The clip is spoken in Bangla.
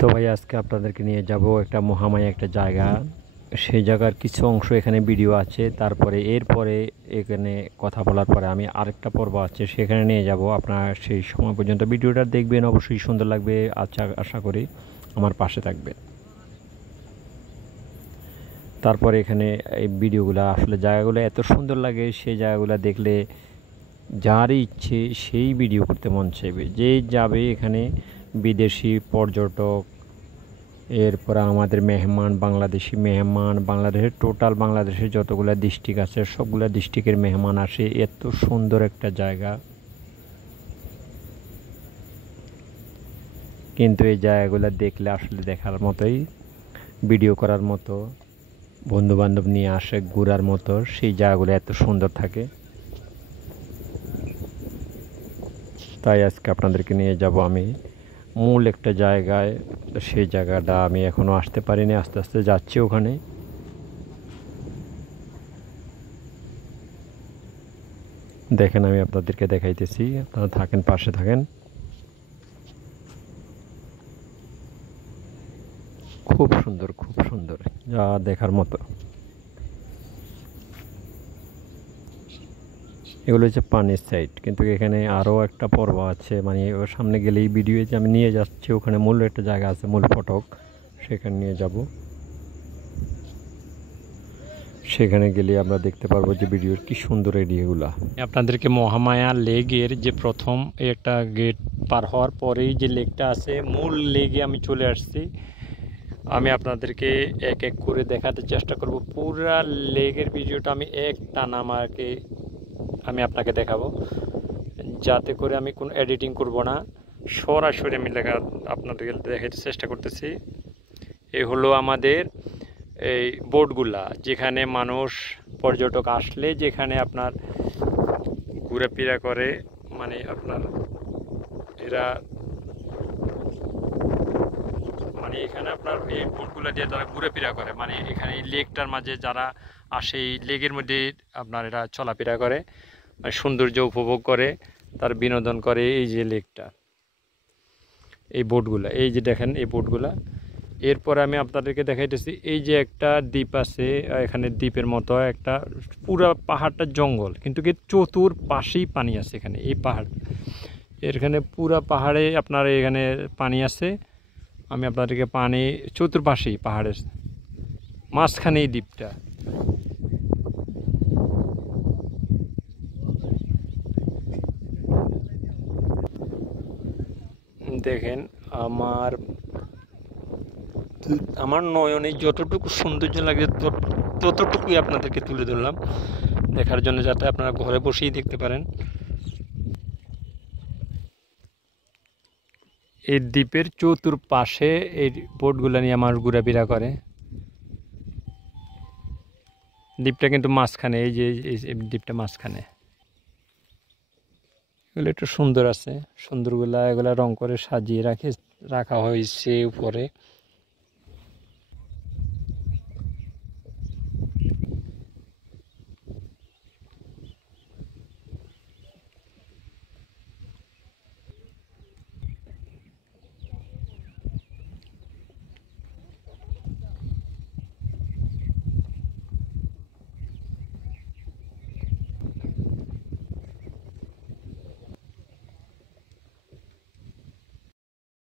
তো ভাই আজকে আপনাদেরকে নিয়ে যাব একটা মহামায়া একটা জায়গা। সেই জায়গার কিছু অংশ এখানে ভিডিও আছে, তারপরে এরপরে এখানে কথা বলার পরে আমি আরেকটা পর্ব আছে সেখানে নিয়ে যাব। আপনারা সেই সময় পর্যন্ত ভিডিওটা দেখবেন, অবশ্যই সুন্দর লাগবে। আচ্ছা, আশা করি আমার পাশে থাকবেন। তারপরে এখানে এই ভিডিওগুলো আসলে জায়গাগুলো এত সুন্দর লাগে, সেই জায়গাগুলো দেখলে যারই ইচ্ছে সেই ভিডিও করতে মন চাইবে। যে যাবে এখানে বিদেশি পর্যটক, এরপর আমাদের মেহমান, বাংলাদেশি মেহমান, বাংলাদেশের টোটাল বাংলাদেশের যতগুলো ডিস্ট্রিক্ট আছে সবগুলো ডিস্ট্রিক্টের মেহমান আসে। এত সুন্দর একটা জায়গা, কিন্তু এই জায়গাগুলো দেখলে আসলে দেখার মতোই, ভিডিও করার মতো, বন্ধু বান্ধব নিয়ে আসে ঘোরার মতো। সেই জায়গাগুলো এত সুন্দর থাকে। তাই আজকে আপনাদেরকে নিয়ে যাব আমি মূল একটা জায়গায়। সেই জায়গাটা আমি এখনও আসতে পারিনি, আস্তে আস্তে যাচ্ছি ওখানে। দেখেন, আমি আপনাদেরকে দেখাইতেছি, আপনারা থাকেন, পাশে থাকেন। খুব সুন্দর, খুব সুন্দর, যা দেখার মতো। এগুলো হচ্ছে পানির সাইড, কিন্তু এখানে আরও একটা পর্ব আছে, মানে ওর সামনে গেলেই ভিডিও যে আমি নিয়ে যাচ্ছি ওখানে মূল একটা জায়গা আছে, মূল ফটক, সেখানে নিয়ে যাব। সেখানে গেলে আমরা দেখতে পারবো যে ভিডিওর কি সুন্দর এরিয়াগুলা। আপনাদেরকে মহামায়া লেকের যে প্রথম একটা গেট পার হওয়ার পরেই যে লেকটা আছে, মূল লেকে আমি চলে আসছি। আমি আপনাদেরকে এক এক করে দেখাতে চেষ্টা করব। পুরা লেকের ভিডিওটা আমি এক টানা আমি আপনাকে দেখাবো, যাতে করে আমি কোনো এডিটিং করব না, সরাসরি আমি আপনাদেরকে দেখাতে চেষ্টা করতেছি। এই হলো আমাদের এই বোটগুলা, যেখানে মানুষ পর্যটক আসলে যেখানে আপনার ঘোরাফেরা করে, মানে আপনার এরা মানে এখানে আপনার এই বোটগুলা দিয়ে তারা ঘোরাফেরা করে, মানে এখানে এই লেকটার মাঝে যারা আসে এই লেকের মধ্যে আপনার এরা চলাফেরা করে, মানে সৌন্দর্য উপভোগ করে, তার বিনোদন করে। এই যে লেকটা, এই বোটগুলা, এই যে দেখেন এই বোটগুলা। এরপর আমি আপনাদেরকে দেখাইতেছি এই যে একটা দ্বীপ আছে, এখানে দ্বীপের মতো একটা, পুরো পাহাড়টা জঙ্গল, কিন্তু কি চতুর্পাশেই পানি আছে। এখানে এই পাহাড়, এখানে পুরো পাহাড়ে আপনার এখানে পানি আছে। আমি আপনাদেরকে পানি চতুর্পাশেই পাহাড়ের মাঝখানে এই দ্বীপটা। দেখেন, আমার আমার নয়নে যতটুকু সৌন্দর্য লাগে ততটুকুই আপনাদেরকে তুলে ধরলাম দেখার জন্য, যাতে আপনারা ঘরে বসেই দেখতে পারেন। এই দ্বীপের চতুর্পাশে এই বোটগুলো নিয়ে মানুষ ঘোরাফেরা করে। দ্বীপটা কিন্তু মাঝখানে, এই যে এই দ্বীপটা মাঝখানে। এগুলো একটু সুন্দর আছে, সুন্দরগুলা এগুলা রং করে সাজিয়ে রাখা হয়েছে উপরে।